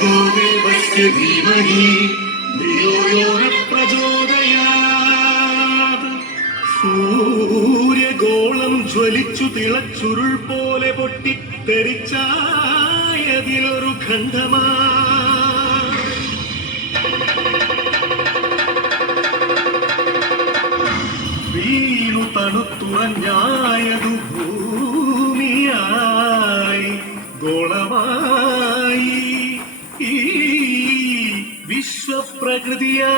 ദേവസ്യ ധീമഹി ധിയോ യോ ന പ്രചോദയാത്. സൂര്യഗോളം ജ്വലിച്ചു തിളച്ചുരുൾ പോലെ പൊട്ടിത്തെറിച്ചായതിലൊരു ഖണ്ഡമാ. വീണു തണുത്തുറഞ്ഞായതു ഭൂമിയായി ഗോളമായി ഈ വിശ്വപ്രകൃതിയായി.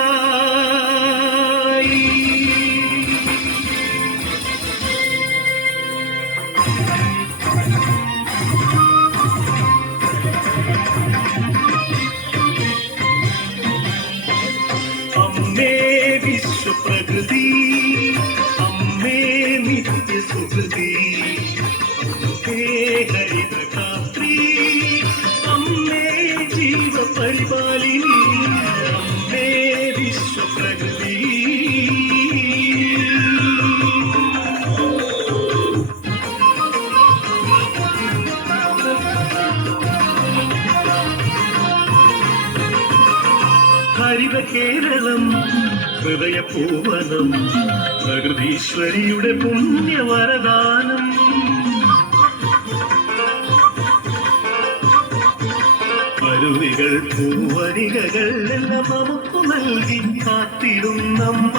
അമ്മേ വിശ്വപ്രകൃതി, അമ്മേ നിത്യസുഹൃതി, ഹേ ഹരിതഗാത്രി, അമ്മേ ജീവപരിപാലിനി, അമ്മേ വിശ്വപ്രകൃതി. ഹരിത കേരളം ഹൃദയപൂവനം, പ്രകൃതീശ്വരിയുടെ പുണ്യവരദാനം. അരുവികൾ പൂവരികകൾ എല്ലാം നമുക്ക് നൽകി കാത്തിടുന്നമ്മ.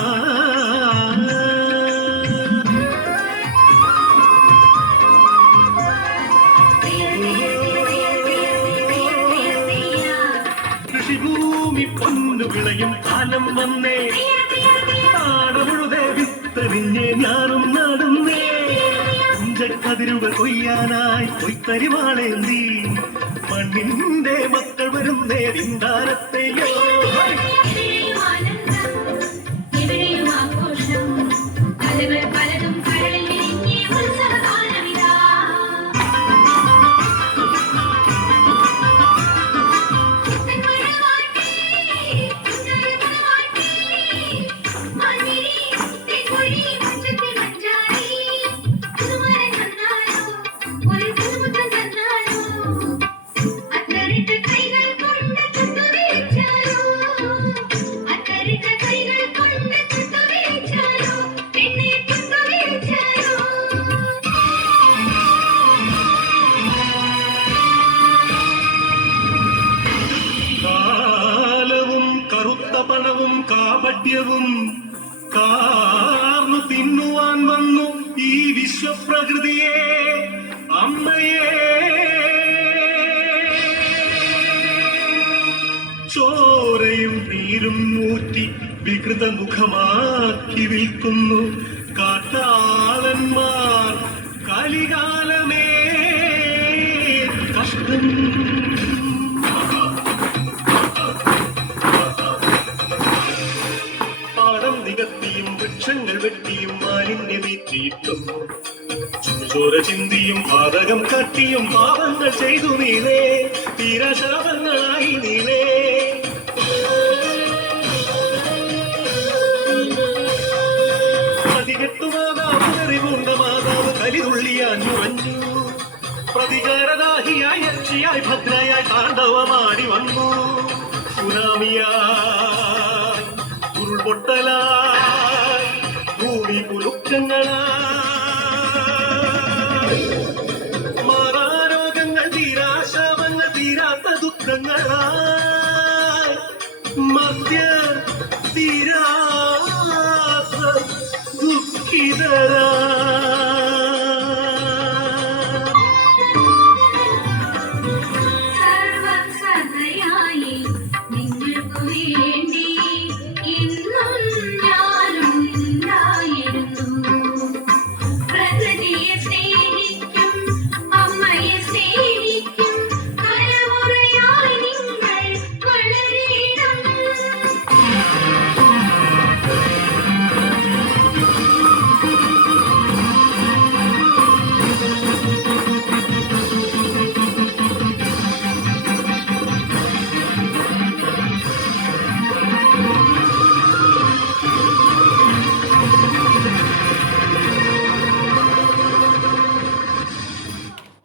കൃഷിഭൂമി പൊന്നു വിളയും കാലം വന്നേ, നാടുമുഴുതെ വിത്തെറിഞ്ഞ് ഞാനും നടുന്നേ. കുഞ്ചക്കതിരുകൾ കൊയ്യാനായി കൊയ്ത്തരിവാളേന്തി മണ്ണിന്റെ മക്കൾ വരുന്നേ വിന്താരത്തെയോ. പണവും കാപട്യവും കാർന്നു തിന്നുവാൻ വന്നു ഈ വിശ്വപ്രകൃതിയെ, അമ്മയെ. ചോരയും നീരും മൂറ്റി വികൃതമുഖമാക്കി വിൽക്കുന്നു കാട്ടാളന്മാർ. കലികാലമേ കഷ്ടം. നികത്തിയും വൃക്ഷങ്ങൾ വെട്ടിയും മാലിന്യമേറ്റിയിട്ടും ചോര ചിന്തിയും പാതകം കട്ടിയും പാപങ്ങൾ ചെയ്തു നീളേ, തീരാശാപങ്ങളായി നീളേ. പ്രതികെട്ടുമാതാവുന്നറിവുണ്ട മാതാവ് കലിതുള്ളിയാഞ്ഞുറഞ്ഞു. പ്രതികാരദാഹിയായി യക്ഷിയായി ഭദ്രയായി താണ്ഡവമാടി വന്നു. സുനാമിയായി ഉരുൾപൊട്ടലായി ഭൂമി കുലുക്കങ്ങളായി, മാറാരോഗങ്ങൾ തീരാശാപങ്ങൾ തീരാത്ത ദുഃഖങ്ങളായി, മധ്യ തീരാത്ത ദുഃഖിതരായി.